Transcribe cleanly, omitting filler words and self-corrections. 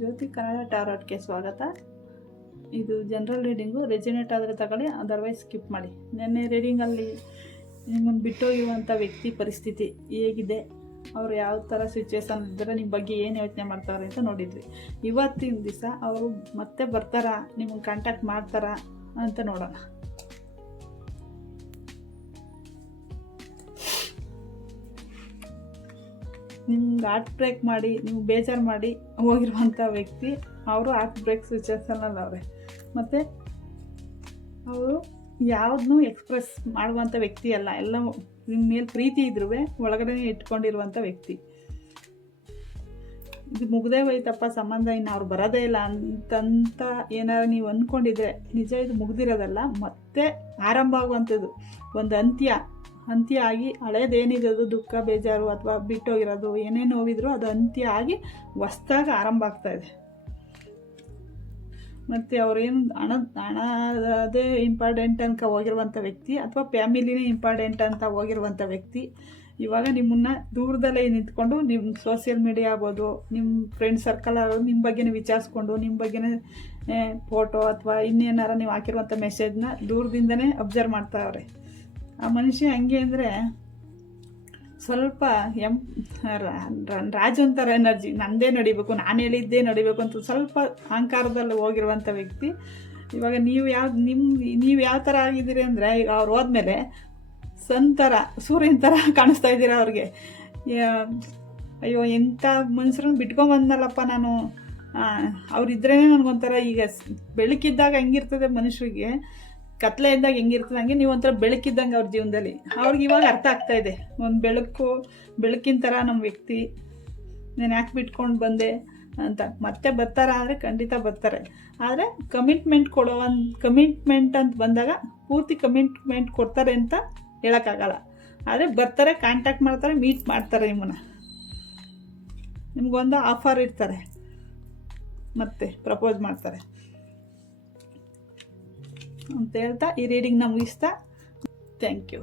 ಜ್ಯೋತಿ ಕನ್ನಡ ಟಾರೋಟ್ಗೆ ಸ್ವಾಗತ. ಇದು general reading. ರೆಜಿನೇಟ್ ಆದರೆ ತಗೊಳ್ಳಿ, ಅದರ್ವೈಸ್ ಸ್ಕಿಪ್ ಮಾಡಿ. ನೆನ್ನೆ ರೀಡಿಂಗಲ್ಲಿ ನಿಮ್ಮನ್ನು ಬಿಟ್ಟೋಗಿರುವಂಥ ವ್ಯಕ್ತಿ ಪರಿಸ್ಥಿತಿ ಹೇಗಿದೆ, ಅವ್ರು ಯಾವ ಥರ ಸಿಚುವೇಶನ್ ಇದ್ದರೆ ನಿಮ್ಮ ಬಗ್ಗೆ ಏನು ಯೋಚನೆ ಮಾಡ್ತಾರೆ ಅಂತ ನೋಡಿದ್ವಿ. ಇವತ್ತಿನ ದಿವಸ ಅವರು ಮತ್ತೆ ಬರ್ತಾರಾ, ನಿಮ್ಮನ್ನು ಕಾಂಟ್ಯಾಕ್ಟ್ ಮಾಡ್ತಾರಾ ಅಂತ ನೋಡೋಣ. ನಿಮ್ಗೆ ಹಾರ್ಟ್ ಬ್ರೇಕ್ ಮಾಡಿ, ನೀವು ಬೇಜಾರು ಮಾಡಿ ಹೋಗಿರುವಂಥ ವ್ಯಕ್ತಿ ಅವರು ಹಾರ್ಟ್ ಬ್ರೇಕ್ ಸಿಚುವೇಶನಲ್ಲಿ ಅವರೇ. ಮತ್ತು ಅವರು ಯಾವುದನ್ನೂ ಎಕ್ಸ್ಪ್ರೆಸ್ ಮಾಡುವಂಥ ವ್ಯಕ್ತಿ ಅಲ್ಲ. ಎಲ್ಲ ನಿಮ್ಮ ಮೇಲೆ ಪ್ರೀತಿ ಇದ್ರೂ ಒಳಗಡೆ ಇಟ್ಕೊಂಡಿರುವಂಥ ವ್ಯಕ್ತಿ. ಇದು ಮುಗ್ದೇ ಹೋಯ್ತಪ್ಪ ಸಂಬಂಧ, ಇನ್ನು ಅವ್ರು ಬರೋದೇ ಇಲ್ಲ ಅಂತಂತ ಏನಾದ್ರು ನೀವು ಅಂದ್ಕೊಂಡಿದ್ರೆ ನಿಜ, ಇದು ಮುಗ್ದಿರೋದಲ್ಲ, ಮತ್ತೆ ಆರಂಭ ಆಗುವಂಥದ್ದು. ಒಂದು ಅಂತ್ಯ ಆಗಿ ಹಳೇದೇನಿರೋದು ದುಃಖ ಬೇಜಾರು ಅಥವಾ ಬಿಟ್ಟೋಗಿರೋದು ಏನೇ ನೋವಿದ್ರು ಅದು ಅಂತ್ಯ ಆಗಿ ಹೊಸ್ದಾಗಿ ಆರಂಭ ಆಗ್ತಾಯಿದೆ. ಮತ್ತು ಅವ್ರೇನು ಹಣ ಅದೇ ಇಂಪಾರ್ಟೆಂಟ್ ಅಂತ ಹೋಗಿರುವಂಥ ವ್ಯಕ್ತಿ ಅಥವಾ ಫ್ಯಾಮಿಲಿನೇ ಇಂಪಾರ್ಟೆಂಟ್ ಅಂತ ಹೋಗಿರುವಂಥ ವ್ಯಕ್ತಿ ಇವಾಗ ನಿಮ್ಮನ್ನು ದೂರದಲ್ಲೇ ನಿಂತ್ಕೊಂಡು ನಿಮ್ಮ ಸೋಷಿಯಲ್ ಮೀಡಿಯಾ ಆಗ್ಬೋದು, ನಿಮ್ಮ ಫ್ರೆಂಡ್ ಸರ್ಕಲ್ ಆಗೋದು, ನಿಮ್ಮ ಬಗ್ಗೆನೇ ವಿಚಾರಿಸ್ಕೊಂಡು ನಿಮ್ಮ ಬಗ್ಗೆನೇ ಫೋಟೋ ಅಥವಾ ಇನ್ನೇನಾರ ನೀವು ಹಾಕಿರುವಂಥ ಮೆಸೇಜ್ನ ದೂರದಿಂದನೇ ಅಬ್ಸರ್ವ್ ಮಾಡ್ತಾವ್ರೆ. ಆ ಮನುಷ್ಯ ಹಂಗೆ ಅಂದರೆ ಸ್ವಲ್ಪ ರಾಜು ಅಂತಾರ ಎನರ್ಜಿ, ನನ್ನದೇ ನಡಿಬೇಕು, ನಾನು ಹೇಳಿದ್ದೇ ನಡಿಬೇಕು ಅಂತ ಸ್ವಲ್ಪ ಅಹಂಕಾರದಲ್ಲಿ ಹೋಗಿರುವಂಥ ವ್ಯಕ್ತಿ. ಇವಾಗ ನೀವು ಯಾವ ಥರ ಆಗಿದ್ದೀರಿ ಅಂದರೆ, ಈಗ ಅವ್ರು ಹೋದ್ಮೇಲೆ ಥರ ಸೂರ್ಯನ ಥರ ಕಾಣಿಸ್ತಾ ಇದ್ದೀರ ಅವ್ರಿಗೆ. ಅಯ್ಯೋ ಎಂಥ ಮನುಷ್ಯರನ್ನ ಬಿಟ್ಕೊಂಬಂದಲ್ಲಪ್ಪ ನಾನು, ಅವರಿದ್ರೇ ನನಗೊಂಥರ, ಈಗ ಬೆಳಕಿದ್ದಾಗ ಹೆಂಗಿರ್ತದೆ ಮನುಷ್ಯರಿಗೆ, ಕತ್ಲೆ ಇದ್ದಾಗ ಹೆಂಗಿರ್ತದೆ ಹಂಗೆ ನೀವು ಒಂಥರ ಬೆಳಕಿದ್ದಂಗೆ ಅವ್ರ ಜೀವನದಲ್ಲಿ. ಅವ್ರಿಗೆ ಇವಾಗ ಅರ್ಥ ಆಗ್ತಾಯಿದೆ, ಒಂದು ಬೆಳಕಿನ ಥರ ನಮ್ಮ ವ್ಯಕ್ತಿ, ನಾನು ಯಾಕೆ ಬಿಟ್ಕೊಂಡು ಬಂದೆ ಅಂತ. ಮತ್ತೆ ಬರ್ತಾರಾ ಅಂದರೆ ಖಂಡಿತ ಬರ್ತಾರೆ. ಆದರೆ ಕಮಿಟ್ಮೆಂಟ್ ಅಂತ ಬಂದಾಗ ಪೂರ್ತಿ ಕಮಿಟ್ಮೆಂಟ್ ಕೊಡ್ತಾರೆ ಅಂತ ಹೇಳೋಕ್ಕಾಗಲ್ಲ. ಆದರೆ ಬರ್ತಾರೆ, ಕಾಂಟ್ಯಾಕ್ಟ್ ಮಾಡ್ತಾರೆ, ಮೀಟ್ ಮಾಡ್ತಾರೆ, ನಿಮಗೊಂದು ಆಫರ್ ಇಡ್ತಾರೆ, ಮತ್ತೆ ಪ್ರಪೋಸ್ ಮಾಡ್ತಾರೆ ಅಂತ ಹೇಳ್ತಾ ಈ ರೀಡಿಂಗ್ನ ಮುಗಿಸ್ತಾ, ಥ್ಯಾಂಕ್ ಯು.